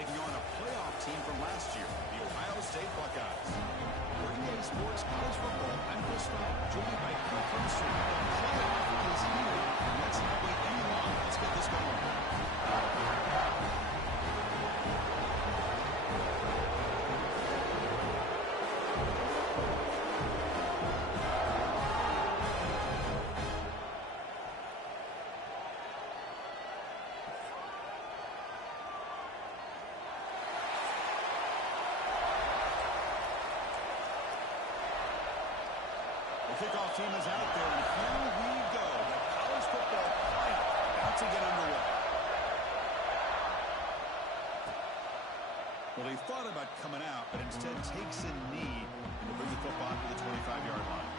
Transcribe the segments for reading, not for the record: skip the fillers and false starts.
taking on a playoff team from last year, the Ohio State Buckeyes. For EA Sports College Football, I'm Chris Stone, joined by Kirk Herbstreit. The playoff is here, and let's not wait any longer. Let's get this going. Kickoff team is out there, and here we go. The college football playoff about to get underway. Well, he thought about coming out, but instead takes a knee and will bring the football to the 25-yard line.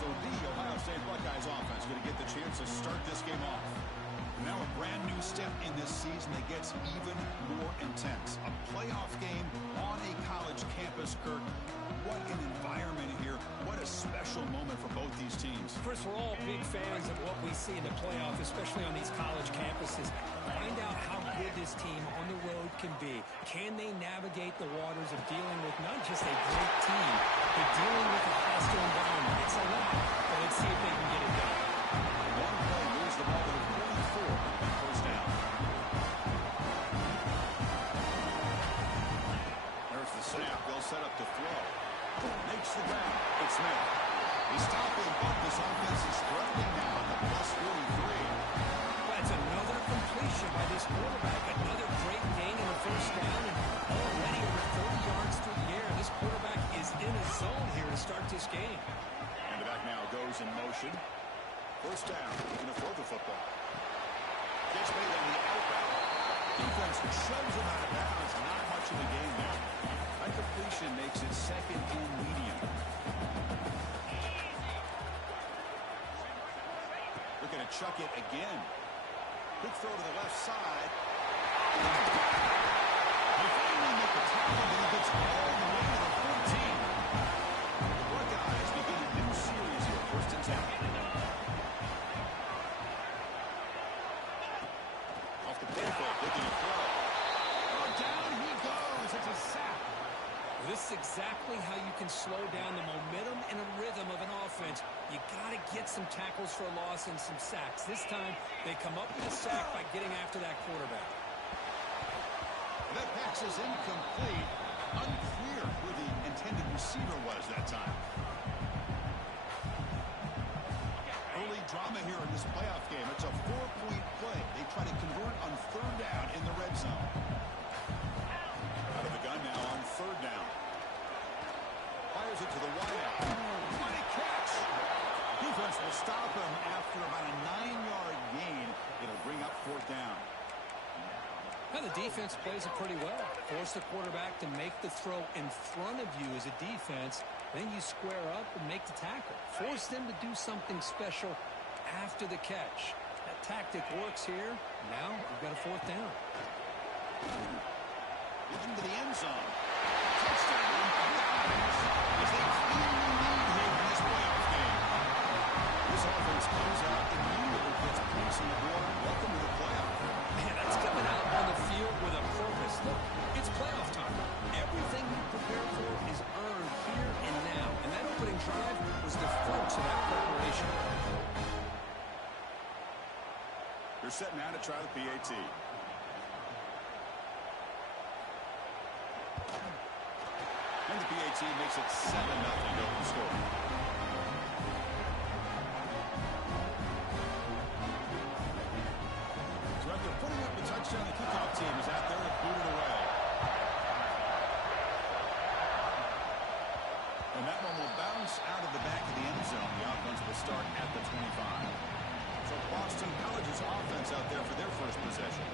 So the Ohio State Buckeyes offense going to get the chance to start this game off. Now a brand new step in this season that gets even more intense. A playoff game on a college campus, Kirk. What an environment here. What a special moment for both these teams. Chris, we're all big fans of what we see in the playoff, especially on these college campuses. Find out how good this team on the road can be. Can they navigate the waters of dealing with not just a great team, but dealing with a hostile environment? It's a lot, but let's see if they can get it done. One play moves the ball to the 44 on first down. There's the snap. They'll set up to throw. Makes the grab. It's Smith. He's stopping, but this offense is threatening now at the plus 43. That's another completion by this quarterback. Another great gain in the first down, and already over 30 yards through the air. This quarterback is in a zone here to start this game. And the back now goes in motion. First down, he's going to throw the football. Gets made on the outbound. Defense shoves him out of bounds. Not much of the game there. That completion makes it second and medium. Looking to chuck it again. Quick throw to the left side. They finally make the tackle, but he gets all the way to the 14. The Buckeyes begin a new series here. First and 10. Off the playbook, looking to throw. Oh, down he goes. It's a sack. This is exactly how you can slow down the momentum and a rhythm of an offense. You got to get some tackles for a loss and some sacks. This time, they come up with a sack by getting after that quarterback. That pass is incomplete. Unclear who the intended receiver was that time. Early drama here in this playoff game. It's a 4-point play. They try to convert on third down in the red zone. Out of the gun now on third down. Fires it to the wideout. What a catch! Defense will stop him after about a 9-yard gain. It'll bring up fourth down. Now the defense plays it pretty well. Force the quarterback to make the throw in front of you as a defense. Then you square up and make the tackle. Force them to do something special after the catch. That tactic works here. Now we've got a fourth down. Into the end zone. Touchdown, Buckeyes, as they clearly lead here in this playoff game. This offense comes out immediately, gets points on the board. Welcome to the playoff. Man, that's coming out on the field with a purpose. Look, it's playoff time. Everything you prepare for is earned here and now. And that opening drive was the fruits of that preparation. They're set now to try the PAT. And the PAT makes it 7-0 open score. So after putting up the touchdown, the kickoff team is out there to boot it away. And that one will bounce out of the back of the end zone. The offense will start at the 25. So Boston College's offense out there for their first possession.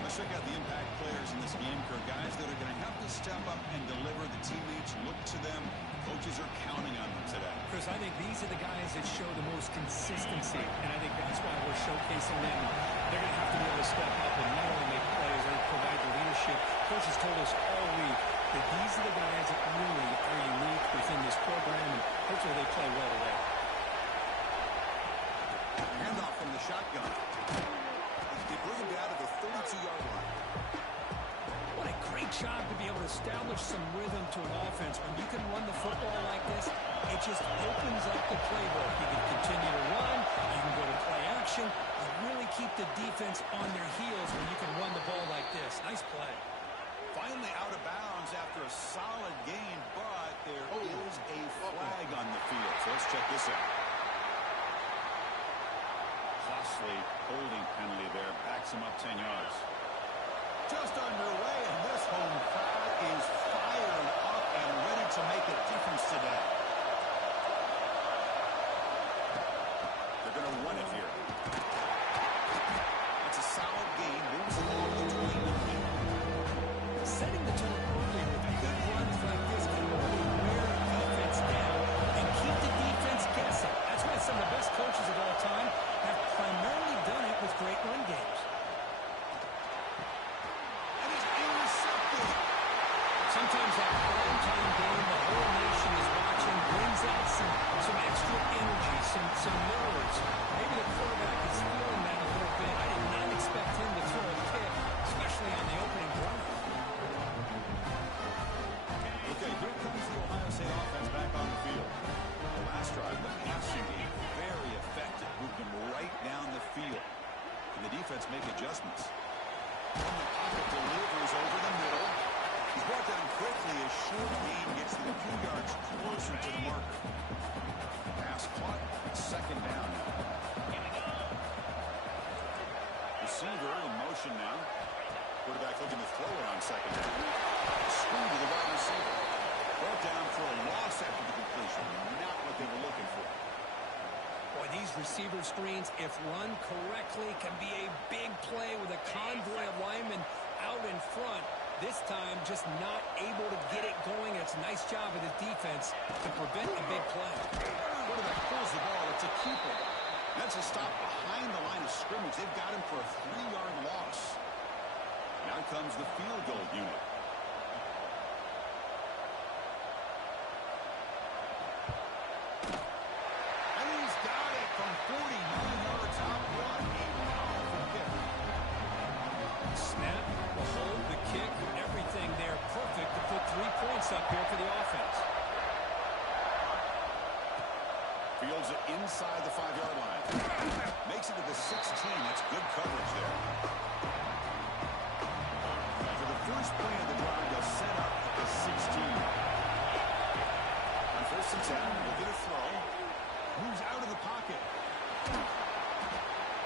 Let's check out the impact players in this game, Kirk. Guys that are going to have to step up and deliver. The teammates look to them. Coaches are counting on them today. Chris, I think these are the guys that show the most consistency, and I think that's why we're showcasing them. They're going to have to be able to step up and not only make plays, but provide the leadership. Coach has told us all week that these are the guys that really are unique within this program, and hopefully they play well today. Handoff from the shotgun. They bring him down to the 32-yard line. What a job to be able to establish some rhythm to an offense. When you can run the football like this, it just opens up the playbook. You can continue to run. You can go to play action. You really keep the defense on their heels when you can run the ball like this. Nice play. Finally out of bounds after a solid gain, but there is a flag on the field. So let's check this out. Costly holding penalty there. Backs him up 10 yards. Just underway, and this home crowd is fired up and ready to make a difference today. They're going to run it here. That's a solid gain. Moves the ball to 29. Setting the tone early with good runs like this can really wear a defense down and keep the defense guessing. That's why some of the best coaches of all time have primarily done it with great run games. Sometimes that prime-time game, the whole nation is watching, brings out some extra energy, some nerves. Maybe the quarterback is feeling that a little bit. I did not expect him to throw a pick, especially on the opening drive. Okay, here comes the Ohio State offense back on the field. The last drive, the passing game, very effective. Moved them right down the field. And the defense make adjustments. From the pocket, delivers over the middle. He's brought down quickly as short gain gets them a few yards closer to the marker. Pass caught, second down. Receiver in motion now. Quarterback looking to throw it on second down. Screen to the wide receiver. Brought down for a loss after the completion. Not what they were looking for. Boy, these receiver screens, if run correctly, can be a big play with a convoy of linemen out in front. This time, just not able to get it going. It's a nice job of the defense to prevent a big play. Quarterback pulls the ball. It's a keeper. That's a stop behind the line of scrimmage. They've got him for a 3-yard loss. Now comes the field goal unit. And he's got it from 49 yards out. What a powerful kick. Snap, the hold, the kick, everything there perfect to put 3 points up here for the offense. Fields it inside the 5-yard line. Makes it to the 16. That's good coverage there. For the first play of the drive, they'll set up at the 16. On first and 10, we'll get a throw. Moves out of the pocket.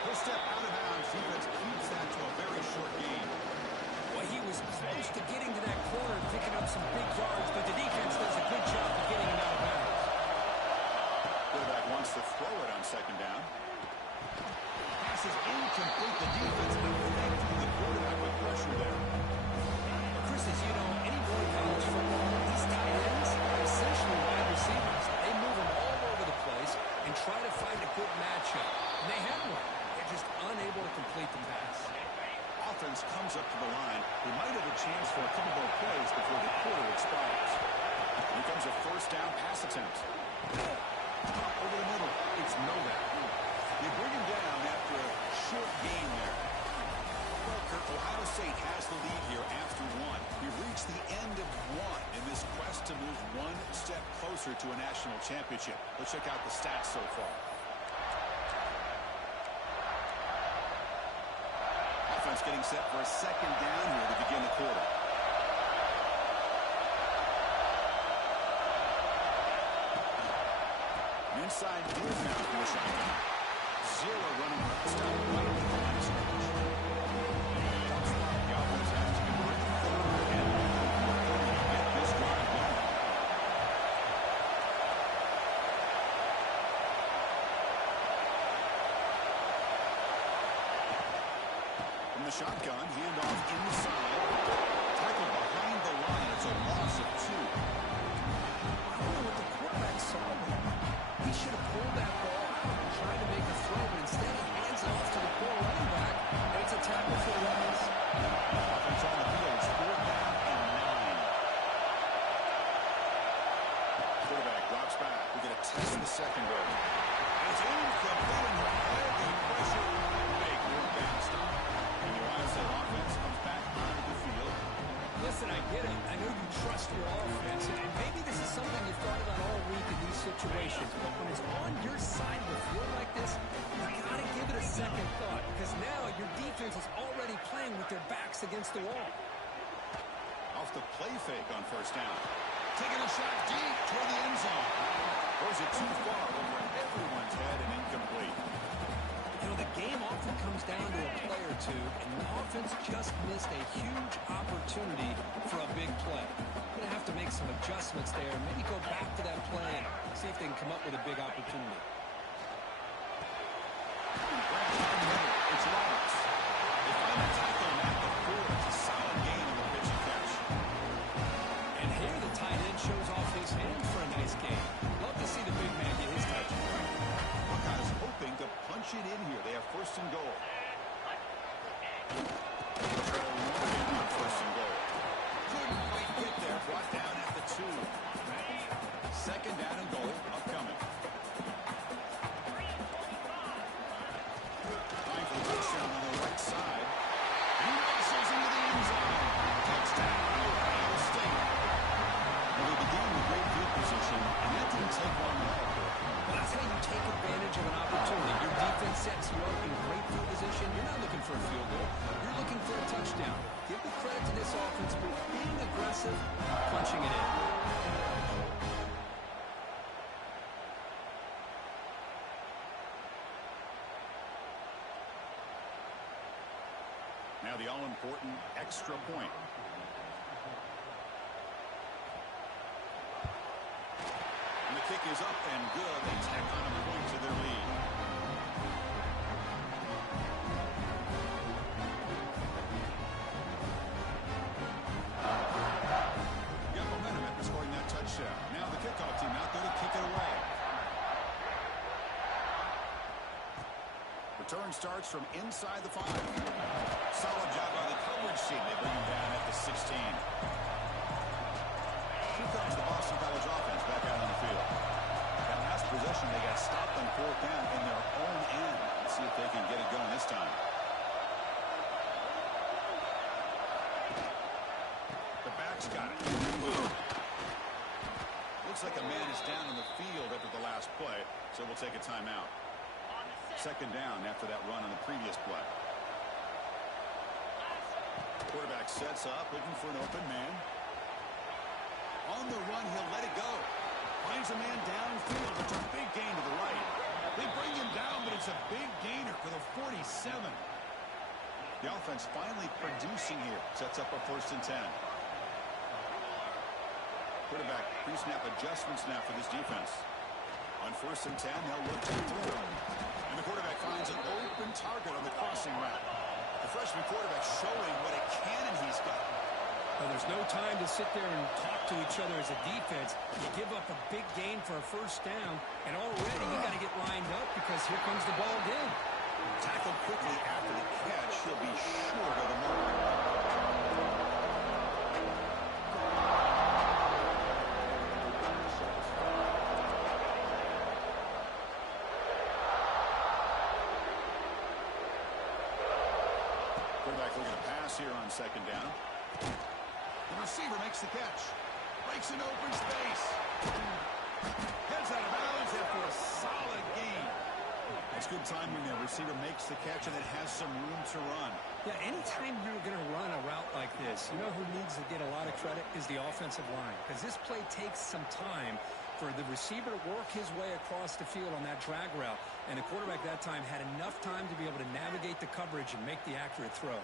He'll step out of bounds. Defense keeps that to a very short gain. Well, he was close to getting to that corner and picking up some big yards, but the defense does a good job of getting him out of bounds. Quarterback wants to throw it on second down. Pass is incomplete. The defense affecting the quarterback with pressure there. Chris, as you know, any boy college football, these tight ends are essentially wide receivers. They move them all over the place and try to find a good matchup. And they have one. They're just unable to complete the pass. Offense comes up to the line. They might have a chance for a couple more plays before the quarter expires. Here comes a first down pass attempt. Over the middle. It's Novak. They bring him down after a short gain there. Well, Kirk, Ohio State has the lead here after one. We've reached the end of one in this quest to move one step closer to a national championship. Let's check out the stats so far. Offense getting set for a second down here to begin the quarter. Inside field now from the shotgun. Zero running stop right at the line of scrimmage. Tough spot the offense has to convert third and to get this drive going. From the shotgun, handoff inside. Tackle behind the line. It's a loss of 2. I don't know what the quarterback saw there. He should have pulled that ball out and tried to make a throw, but instead he hands it off to the poor running back, and it's a tackle for loss. Offense on the field is 4th down and 9. Quarterback drops back. We get a test in the secondary. And it's incomplete and heavy pressure. Big fourth down stop. And the Ohio State offense comes back onto the field. Listen, Listen, I get it. I know you trust your offense, and maybe this is something you've thought about all week in these situations, but when it's on your side of the field like this, you got to give it a second thought, because now your defense is already playing with their backs against the wall. Off the play fake on first down. Taking a shot deep toward the end zone. Throws it too far over everyone's head and incomplete. You know, the game often comes down to a play or two, and the offense just missed a huge opportunity for a big play. Going to have to make some adjustments there, maybe go back to that play and see if they can come up with a big opportunity. It's Roberts. They find the tackle at the 4. It's a solid gain on the pitch and catch. And here the tight end shows off his hand for a nice gain. Love to see the big man get his touch. Buckeyes hoping to punch it in here. They have first and goal. On first and goal. Couldn't quite get there. Brought down at the 2. Second down and goal upcoming. Time for the touchdown on the right side. He races into the end zone. Touchdown, Ohio State. Well, they began with great field position, and that didn't take long at all. Well, that's how you take advantage of an opportunity. Your defense sets you up in great field position. You're not looking for a field goal. You're looking for a touchdown. Give the credit to this offense for being aggressive, punching it in. Now the all-important extra point. And the kick is up and good. They tack on a point to their lead. Got momentum after scoring that touchdown. Now the kickoff team out there to kick it away. Return starts from inside the 5. Solid job by the coverage team. They bring him down at the 16. Here comes the Boston College offense back out on the field. That last possession, they got stopped on 4th down in their own end. Let's see if they can get it going this time. The back's got it. Looks like a man is down on the field after the last play, so we'll take a timeout. Second down after that run on the previous play. Quarterback sets up, looking for an open man. On the run, he'll let it go. Finds a man downfield. It's a big gain to the right. They bring him down, but it's a big gainer for the 47. The offense finally producing here. Sets up a 1st and 10. Quarterback pre-snap adjustments now for this defense. On 1st and 10, they'll look to throw. And the quarterback finds an open target on the crossing route. The freshman quarterback showing what a cannon he's got. Well, there's no time to sit there and talk to each other as a defense. You give up a big gain for a 1st down, and already you got to get lined up because here comes the ball again. Tackled quickly after the catch. He'll be short of the mark. Here on 2nd down. The receiver makes the catch. Breaks an open space. Heads out of bounds after a solid gain. That's good timing there. Receiver makes the catch and it has some room to run. Yeah, anytime you're going to run a route like this, you know who needs to get a lot of credit is the offensive line. Because this play takes some time for the receiver to work his way across the field on that drag route. And the quarterback that time had enough time to be able to navigate the coverage and make the accurate throw.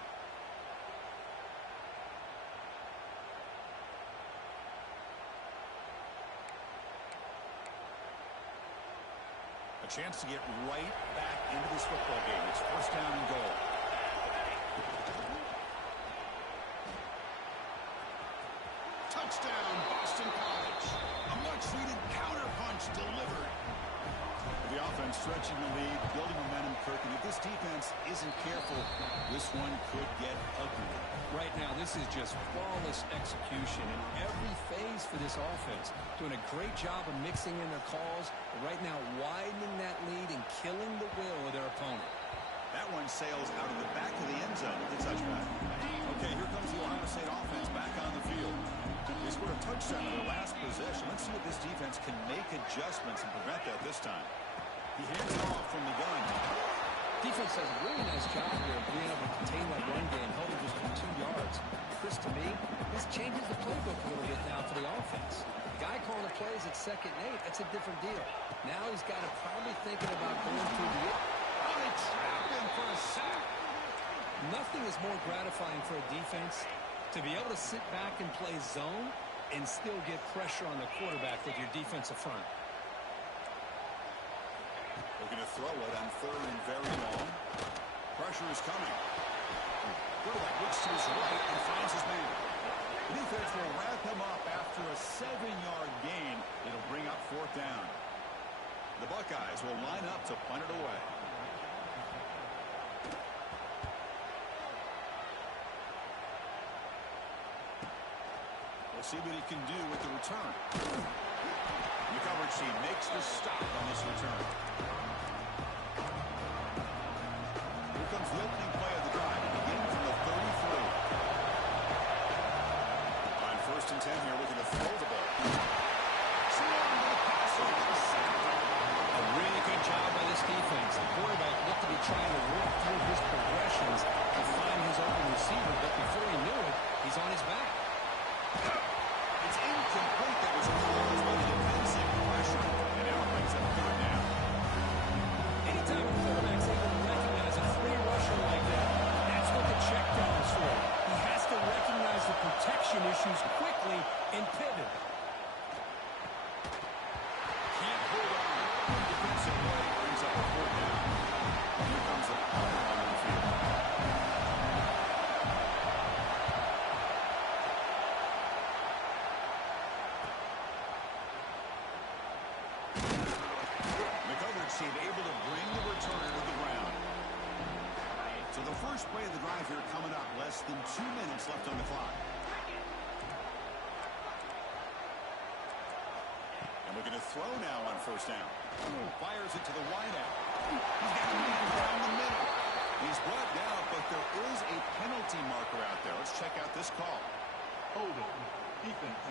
Chance to get right back into this football game. It's 1st down and goal. Touchdown, Boston College. A much-needed counter-punch delivered. The offense stretching the lead, building momentum, Kirk. And if this defense isn't careful, this one could get ugly. Right now, this is just flawless execution in every phase for this offense. Doing a great job of mixing in their calls. Right now, widening that lead and killing the will of their opponent. That one sails out of the back of the end zone with the touchback. Okay, here comes the Ohio State offense back on the field. down to their last possession. Let's see if this defense can make adjustments and prevent that this time. He hands it off from the gun. Defense does a really nice job here of being able to contain that run game, held it just for 2 yards. Chris, to me, this changes the playbook a little bit now for the offense. The guy calling the plays at 2nd and 8, that's a different deal. Now he's got to probably thinking about going through the air. Oh, they trap him for a sack. Nothing is more gratifying for a defense to be able to sit back and play zone and still get pressure on the quarterback with your defensive front. Looking to throw it on 3rd and very long. Pressure is coming. Quarterback looks to his right and finds his man. The defense will wrap him up after a 7-yard gain. It'll bring up 4th down. The Buckeyes will line up to punt it away. We'll see what he can do with the return. The coverage team makes the stop on this return. Here comes the opening play of the drive, beginning from the 33. On 1st and 10 here, looking to throw the ball. A really good job by this defense. The quarterback looked to be trying to work through his progressions to find his open receiver, but before he knew it, he's on his back. It's incomplete. That was caused by the defensive pressure. And now it brings up 3rd down. Anytime a quarterback's able to recognize a free rusher like that, that's what the check down is for. He has to recognize the protection issues quickly and pivot. Can't hold on. Defensive play brings up a 4th down. Here comes the punter on the field. Able to bring the return to the ground. So the first play of the drive here coming up. Less than 2 minutes left on the clock. And we're going to throw now on 1st down. Fires it to the wideout. He's got a man down the middle. He's brought down, but there is a penalty marker out there. Let's check out this call. Holding. Defense.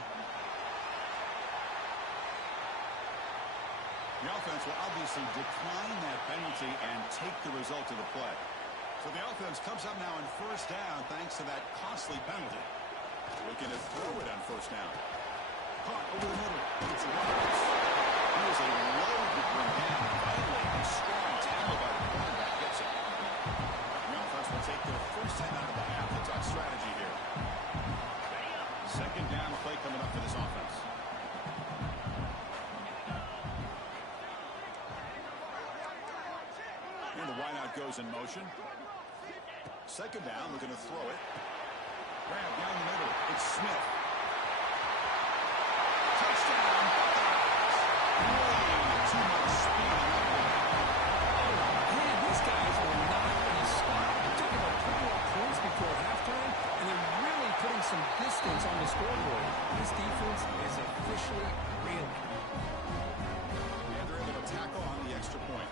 The offense will obviously decline that penalty and take the result of the play. So the offense comes up now on 1st down thanks to that costly penalty. Looking to throw it on 1st down. Caught over the middle. It's Roberts. He is a load to bring down. Finally, a strong tackle by the quarterback gets it. The offense will take their first time out of the half. That's our strategy here. 2nd down play coming up for this offense. And the wideout goes in motion. 2nd down, looking to throw it. Grab down the middle. It's Smith. Touchdown, Buckeyes. Way too much speed in that one. Man, these guys were not going to stop. They're talking about putting up points before halftime, and they're really putting some distance on the scoreboard. This defense is officially reeling. And they're able to tackle on the extra point.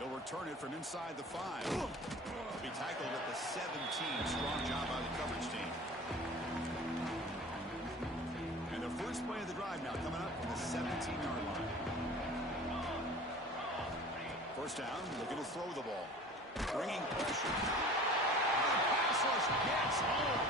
They'll return it from inside the 5. Be tackled at the 17. Strong job by the coverage team. And the first play of the drive now coming up from the 17-yard line. 1st down, looking to throw the ball. Bringing pressure. The pass rush gets home.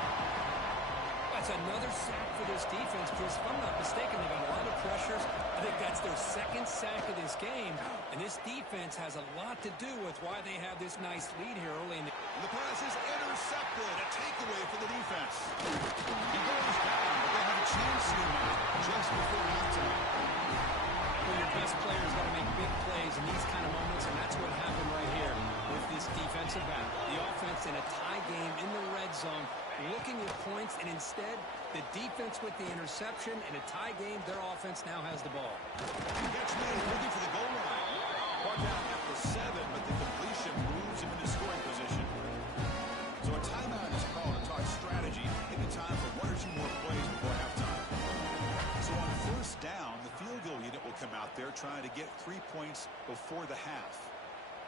That's another sack for this defense, Chris. If I'm not mistaken, they've got a lot of pressures. I think that's their 2nd sack of this game. And this defense has a lot to do with why they have this nice lead here early in the... The pass is intercepted. A takeaway for the defense. He goes down, but they have a chance here now just before halftime. Well, your best players got to make big plays in these kind of moments, and that's what happened right here with this defensive back. The offense in a tie game in the red zone, looking at points, and instead, the defense with the interception. In a tie game, their offense now has the ball. Gets made looking for the goal line. Brought down at the 7, but the completion moves him into scoring position. So a timeout is called to talk strategy. Maybe time for 1 or 2 more plays before halftime. So on 1st down, the field goal unit will come out there trying to get 3 points before the half.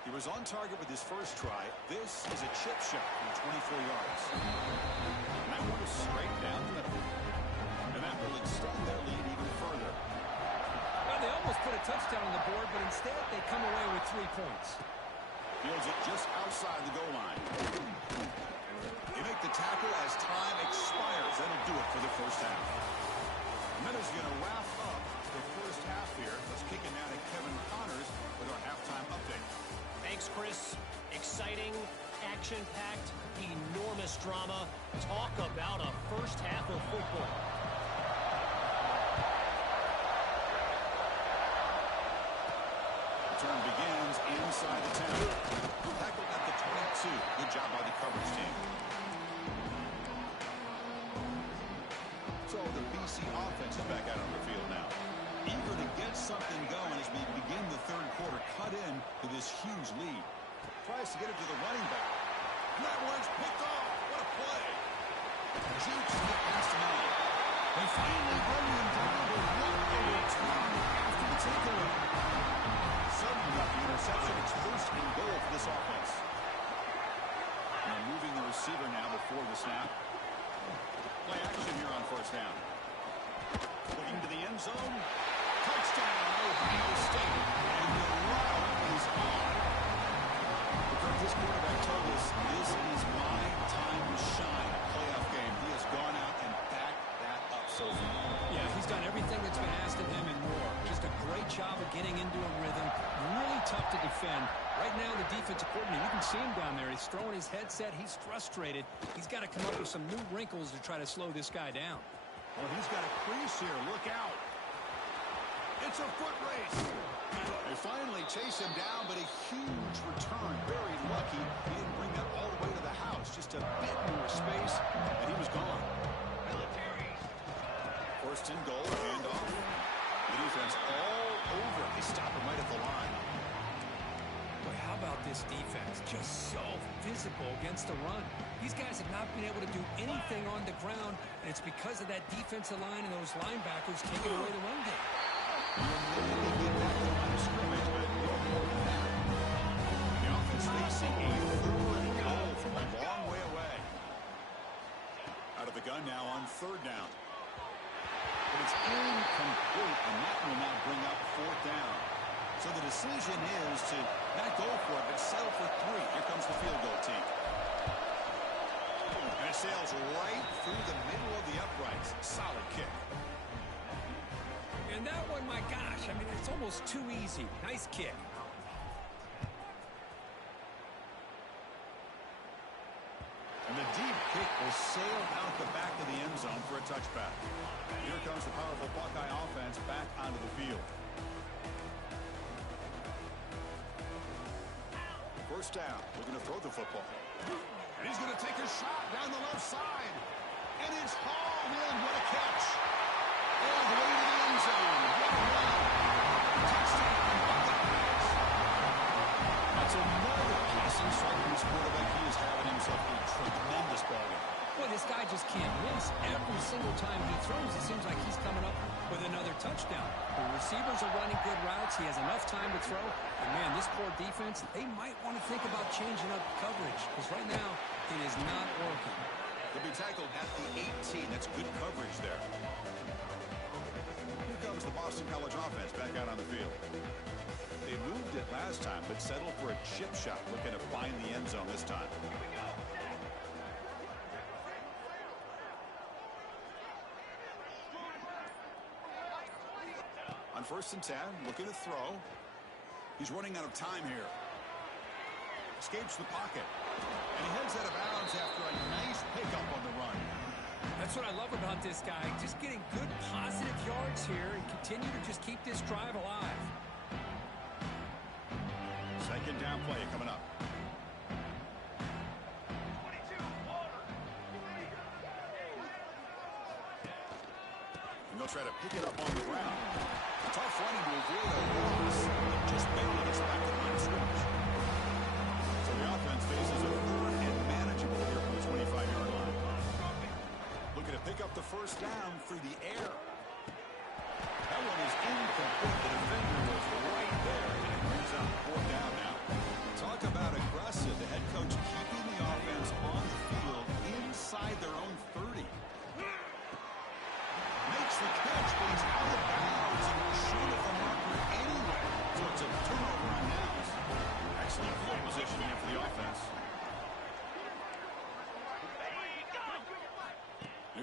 He was on target with his first try. This is a chip shot from 24 yards. And that one is straight down the middle. And that will extend their lead even further. Well, they almost put a touchdown on the board, but instead they come away with 3 points. Fields it just outside the goal line. They make the tackle as time expires. That'll do it for the first half. And that is going to wrap up the first half here. Let's kick it now to Kevin Connors with our halftime update. Thanks, Chris. Exciting, action-packed, enormous drama. Talk about a first half of football. Return begins inside the 10. Tackled at the 22. Good job by the coverage team. So the BC offense is back out on the field now. Eager to get something going as we begin the third quarter. Cut in to this huge lead. Tries to get it to the running back. And that one's picked off. What a play. Jukes to get past the man. They finally run him down, but what a return after the takeaway. Suddenly, the interception. It's first and goal for this offense. And moving the receiver now before the snap. Play action here on first down. Looking to the end zone. Touchdown, Ohio State. And the run is on. Because this quarterback told us this is my time to shine. A playoff game. He has gone out and backed that up so far. Yeah, he's done everything that's been asked of him and more. Just a great job of getting into a rhythm. Really tough to defend. Right now, the defensive coordinator, you can see him down there. He's throwing his headset. He's frustrated. He's got to come up with some new wrinkles to try to slow this guy down. Well, he's got a crease here. Look out. It's a foot race. They finally chase him down, but a huge return. Very lucky. He didn't bring that all the way to the house. Just a bit more space, and he was gone. First and goal, handoff. The defense all over. They stop him right at the line. Boy, how about this defense? Just so physical against the run. These guys have not been able to do anything on the ground, and it's because of that defensive line and those linebackers taking away the run game. The offense facing a third and goal from a long way away. Out of the gun now on third down. But it's incomplete, and that will now bring up fourth down. So the decision is to not go for it, but settle for 3. Here comes the field goal team. And it sails right through the middle of the uprights. Solid kick. And that one, my gosh, I mean, it's almost too easy. Nice kick. And the deep kick will sail out the back of the end zone for a touchback. Here comes the powerful Buckeye offense back onto the field. First down, looking to throw the football. And he's going to take a shot down the left side. And it's hauled in. What a catch. All the way to the end zone. What a run. Touchdown, Buckeyes. That's another passing strike from his quarterback. He is having himself a tremendous ball game. Boy, this guy just can't miss. Every single time he throws, it seems like he's coming up with another touchdown. The receivers are running good routes. He has enough time to throw. And, man, this poor defense, they might want to think about changing up coverage because right now it is not working. He'll be tackled at the 18. That's good coverage there. Here comes the Boston College offense back out on the field. They moved it last time, but settled for a chip shot, looking to find the end zone this time. On first and 10, looking to throw. He's running out of time here. Escapes the pocket. And he heads out of bounds after a nice pickup on the run. That's what I love about this guy. Just getting good positive yards here and continue to just keep this drive alive. Second down play coming up. And they'll try to pick it up on the ground. Tough running to avoid a loss. Just barely gets back to the line of scrimmage. So the offense faces a third and manageable here from the 25-yard line. Looking to pick up the first down through the air. That one is incomplete. The defender was right there, and it brings up fourth down now.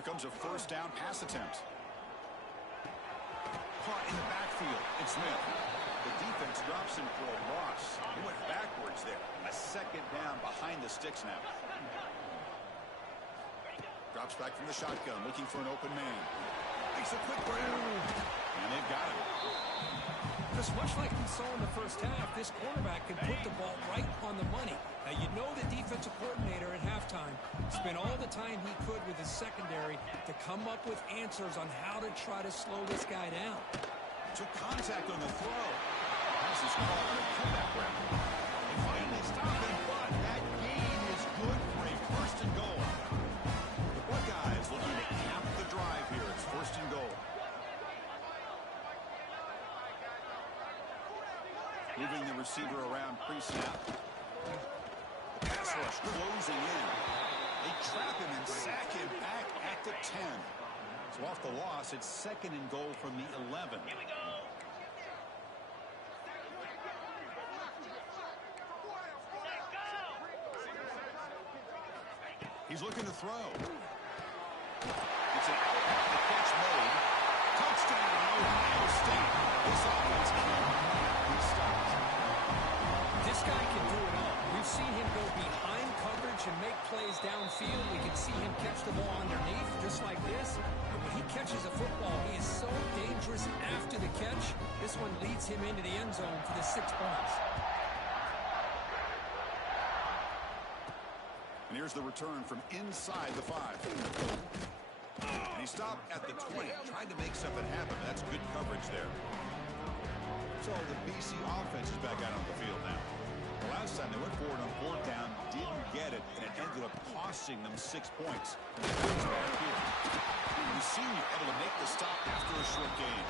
Here comes a first down pass attempt. Caught in the backfield. It's Smith. The defense drops him for a loss. He went backwards there. A second down behind the sticks now. Drops back from the shotgun, looking for an open man. Makes a quick break. And they've got him. Just much like we saw in the first half, this quarterback can put the ball right on the money. Now, you know the defensive coordinator at halftime spent all the time he could with his secondary to come up with answers on how to try to slow this guy down. Took contact on the throw. Pass is called on a comeback route. They finally stop him, but that gain is good for a first and goal. The Buckeyes looking to cap the drive here. It's first and goal. Moving the receiver around pre-snap. The pass rush closing in. They trap him and sack him back at the 10. So off the loss, it's second and goal from the 11. Here we go. He's looking to throw. It's an out. The catch made. Touchdown, Ohio State. This offense cannot be stopped. This guy can do it all. We've seen him go behind coverage and make plays downfield. We can see him catch the ball underneath just like this. But when he catches a football, he is so dangerous after the catch. This one leads him into the end zone for the 6 points. And here's the return from inside the 5. And he stopped at the 20, tried to make something happen. That's good coverage there. So the BC offense is back out on the field now. The last time they went forward on 4th down, didn't get it, and it ended up costing them 6 points. Back here. The senior able to make the stop after a short gain.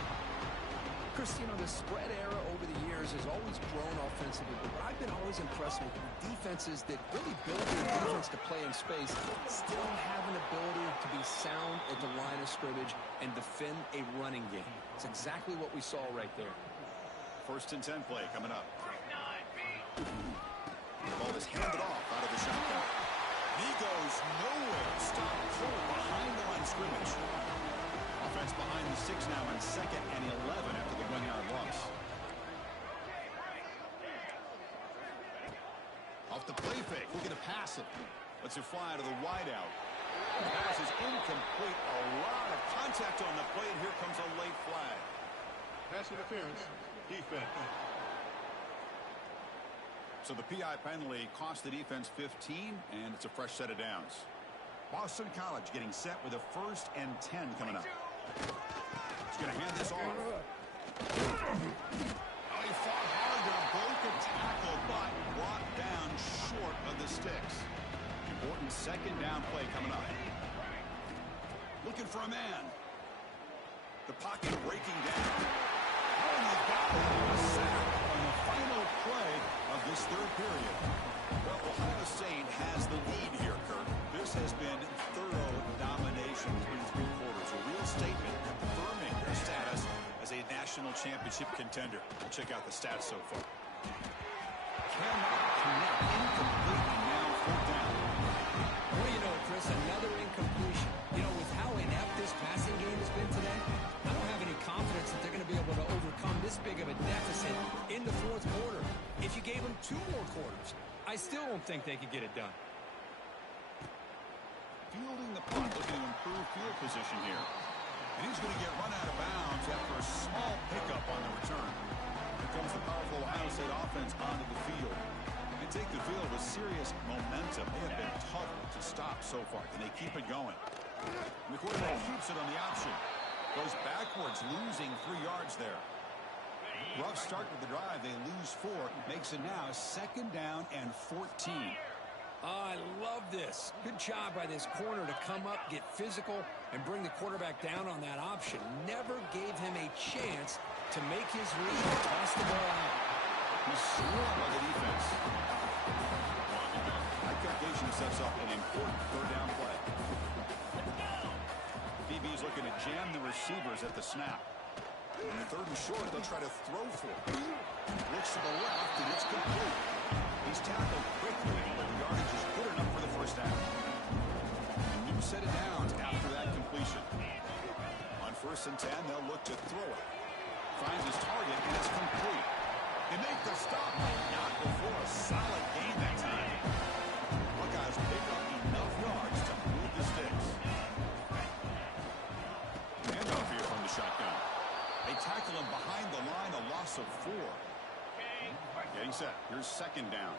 Chris, you know, the spread era over the years has always grown offensively, but I've been always impressed with defenses that really build their defense to play in space, still have an ability to be sound at the line of scrimmage and defend a running game. It's exactly what we saw right there. First and 10 play coming up. The ball is handed off out of the shotgun. He goes nowhere. Stop cold behind the line of scrimmage. Offense behind the 6 now on 2nd and 11 after the 1-yard loss. Off the play fake, looking to pass it. Lets it fly to the wideout. The pass is incomplete. A lot of contact on the play, and here comes a late flag. Pass interference. Defense. So the PI penalty cost the defense 15, and it's a fresh set of downs. Boston College getting set with a 1st and 10 coming up. He's going to hand this off. Oh, he fought hard there, broke a tackle, but brought down short of the sticks. Important second down play coming up. Looking for a man. The pocket breaking down. Oh, and they've got a sack on the final play of this 3rd period. Well, Ohio State has the lead here, Kirk. This has been thorough domination through 3 quarters. A real statement confirming their status as a national championship contender. We'll check out the stats so far. Cannot connect. Incomplete, and now 4th down. What do you know, Chris? Another incompletion. You know, with how inept this passing game has been today, I don't have any confidence that they're going to be able to overcome this big of a deficit in the 4th quarter. If you gave them 2 more quarters, I still don't think they could get it done. Fielding the punt, looking to improve field position here. And he's going to get run out of bounds after a small pickup on the return. Here comes the powerful Ohio State offense onto the field. They take the field with serious momentum. They have been tough to stop so far. Can they keep it going? And the quarterback keeps it on the option. Goes backwards, losing 3 yards there. Rough start with the drive. They lose 4. Makes it now 2nd down and 14. I love this. Good job by this corner to come up, get physical, and bring the quarterback down on that option. Never gave him a chance to make his read and toss the ball out. He's swarmed by the defense. That completion sets up an important 3rd down play. DB's looking to jam the receivers at the snap. On the 3rd and short, they'll try to throw for it. Looks to the left, and it's complete. He's tackled quickly, but the yardage is good enough for the 1st down. A new set of downs after that completion. First and 10, they'll look to throw it. Finds his target, and it's complete. They make the stop, but not before a solid gain that time. Buckeyes pick up enough yards to move the sticks. Handoff here from the shotgun. They tackle him behind the line, a loss of 4. Getting set. Here's second down.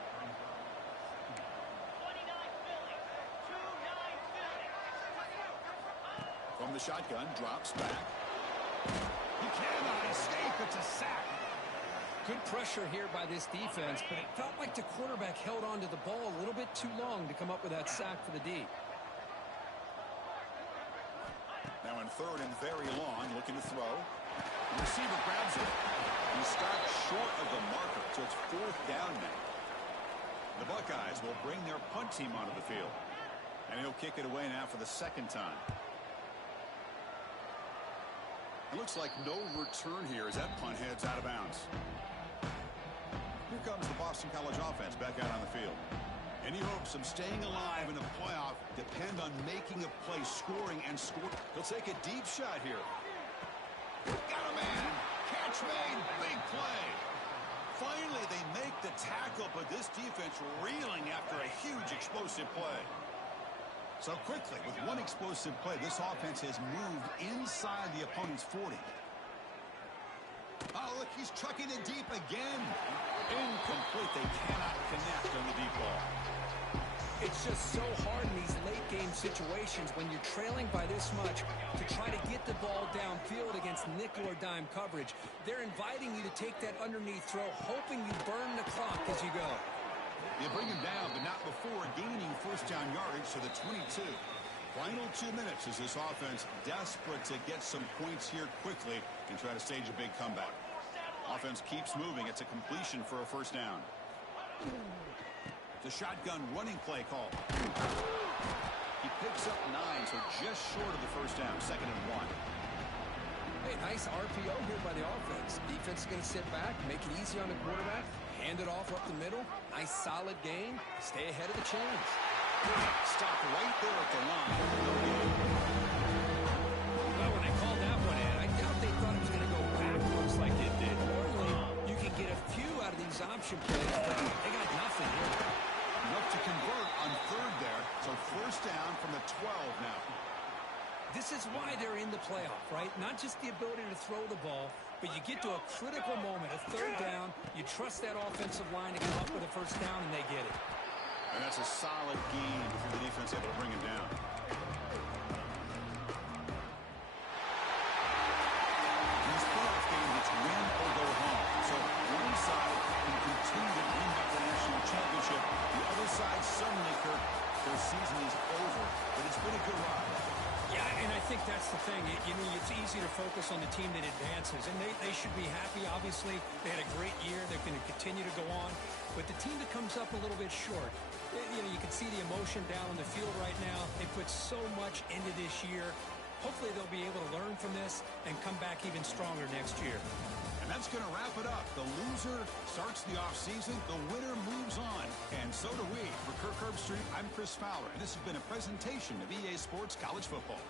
From the shotgun, drops back. He cannot escape. It's a sack. Good pressure here by this defense, but it felt like the quarterback held on to the ball a little bit too long to come up with that sack for the D. Now in third and very long, looking to throw. The receiver grabs it. He stopped short of the marker, so it's fourth down now. The Buckeyes will bring their punt team onto the field. And he'll kick it away now for the second time. It looks like no return here as that punt heads out of bounds. Here comes the Boston College offense back out on the field. Any hopes of staying alive in the playoff depend on making a play, scoring, and scoring. He'll take a deep shot here. Got a man. Catch made. Big play. Finally, they make the tackle, but this defense reeling after a huge explosive play. So quickly, with one explosive play, this offense has moved inside the opponent's 40. Oh, look, he's chucking it deep again. Incomplete. They cannot connect on the deep ball. It's just so hard in these late-game situations when you're trailing by this much to try to get the ball downfield against nickel or dime coverage. They're inviting you to take that underneath throw, hoping you burn the clock as you go. They bring him down, but not before gaining first down yardage to the 22. Final 2 minutes as this offense desperate to get some points here quickly and try to stage a big comeback. Offense keeps moving. It's a completion for a first down. The shotgun running play call. He picks up 9, so just short of the first down. Second and 1. Hey, nice RPO here by the offense. Defense is going to sit back, make it easy on the quarterback, hand it off up the middle. Nice solid gain. Stay ahead of the chains. Stop right there at the line. Well, when they called that one in, I doubt they thought it was going to go backwards like it did. Normally, you can get a few out of these option plays, but they got nothing here. Enough to convert on third there. So first down from the 12 now. This is why they're in the playoff, right? Not just the ability to throw the ball, but you get to a critical moment, a third down, you trust that offensive line to come up with a first down, and they get it. And that's a solid gain before the defense able to bring him down. These playoff games, it's win or go home. So one side can continue to win back the national championship. The other side suddenly, Kirk, their season is over. But it's been a good ride. Yeah, and I think that's the thing. You know, it's easy to focus on the team that advances, and they should be happy, obviously. They had a great year. They're going to continue to go on. But the team that comes up a little bit short, you know, you can see the emotion down on the field right now. They put so much into this year. Hopefully they'll be able to learn from this and come back even stronger next year. And that's going to wrap it up. The loser starts the offseason. The winner moves on. And so do we. For Kirk Herbstreit, I'm Chris Fowler. And this has been a presentation of EA Sports College Football.